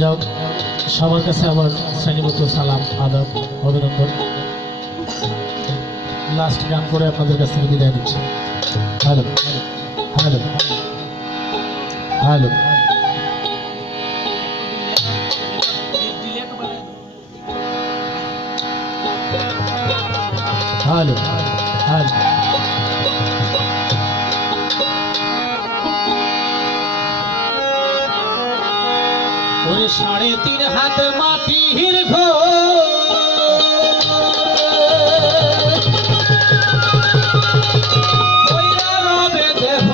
যাও সবার কাছে আমার শ্রেণীবদ্ধ সালাম আদাব অভিনন্দন। লাস্ট গান করে আপনাদের কাছ থেকে বিদায় দিচ্ছি। Hello hello hello hello hello ওরে 3.5 হাত মাটির ঘর রবে দেহ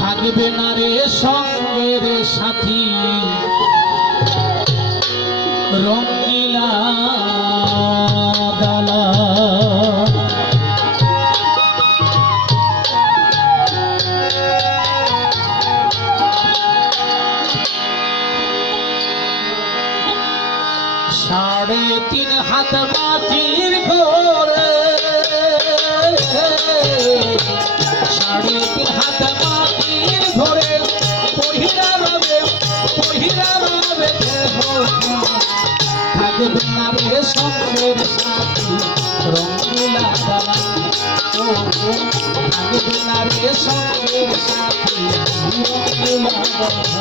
থাকবে না রে সঙ্গের সাথী রঙ্গিলা দালা साढ़े 3 हाथ माटिर घोरे 3.5 हाथ माटिर घोरे पहिरा रवे থাকবে না রে সঙ্গের সাথী রঙ্গিলা দালা থাকবে না রে সঙ্গের সাথী রঙ্গিলা দালা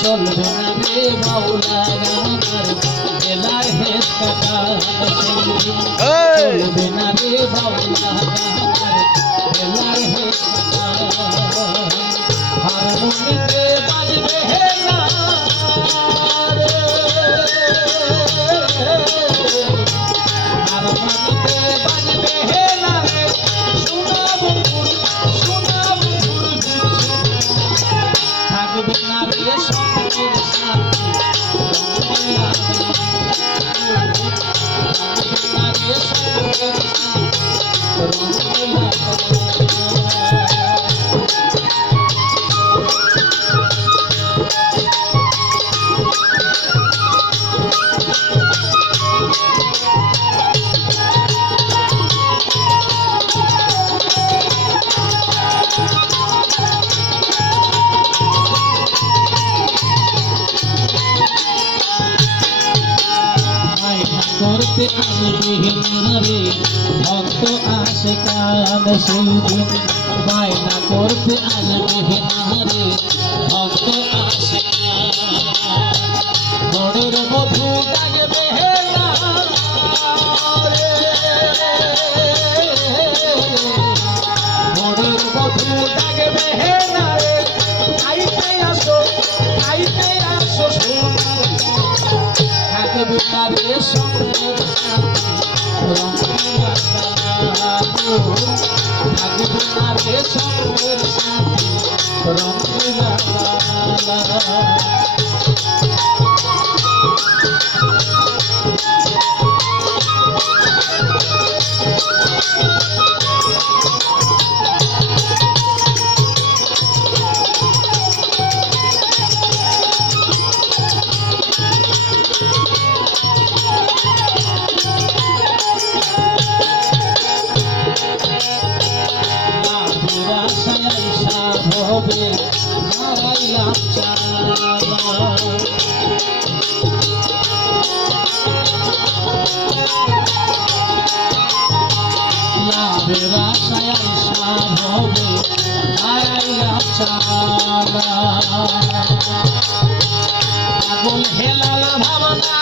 চলবে না রে বাউলা গানার বেলার হেস কাটা চলবে না রে বাউলা গানার বেলার হেস কাটা হারমোনিতে বাজবে হে না হারমোনিতে বাজবে হে না রে সোনা বন্ধুর থাকবে না রে সঙ্গের সাথী রঙ্গিলা থাকবে না রে সঙ্গের সাথী রঙ্গিলা করতে আসবি না রে ভক্ত আশিকান সেদিন বায়না করতে আসবি না রে ভক্ত আশিকান বড়ের মধু ডাকবে হে না বড়ের মধু ডাকবে হে না রে খাইতে আসো থাকবে না রে সঙ্গের সাথী রঙ্গিলা থাকবে না রে সঙ্গের সাথী রঙ্গিলা হবে হারাইলাম লাভের আশায় আগুন হেলাল ভাবনা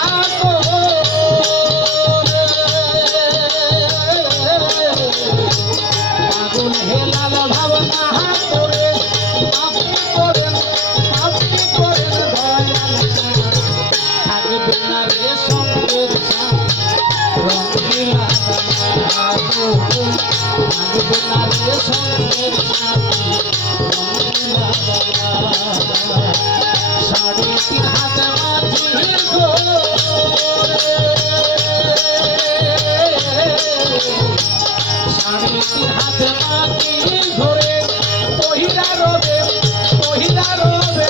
আগুন হেলাল ভাবনা করে আপনি করেন দয়াল থাকবে না রে সঙ্গের রঙিলা থাকবে না রে সঙ্গের সাড়ে 3 হাত মাঝির সাড়ে 3 হাত মাঝির ধরে পহিলা রবে রঙিলা রঙিলা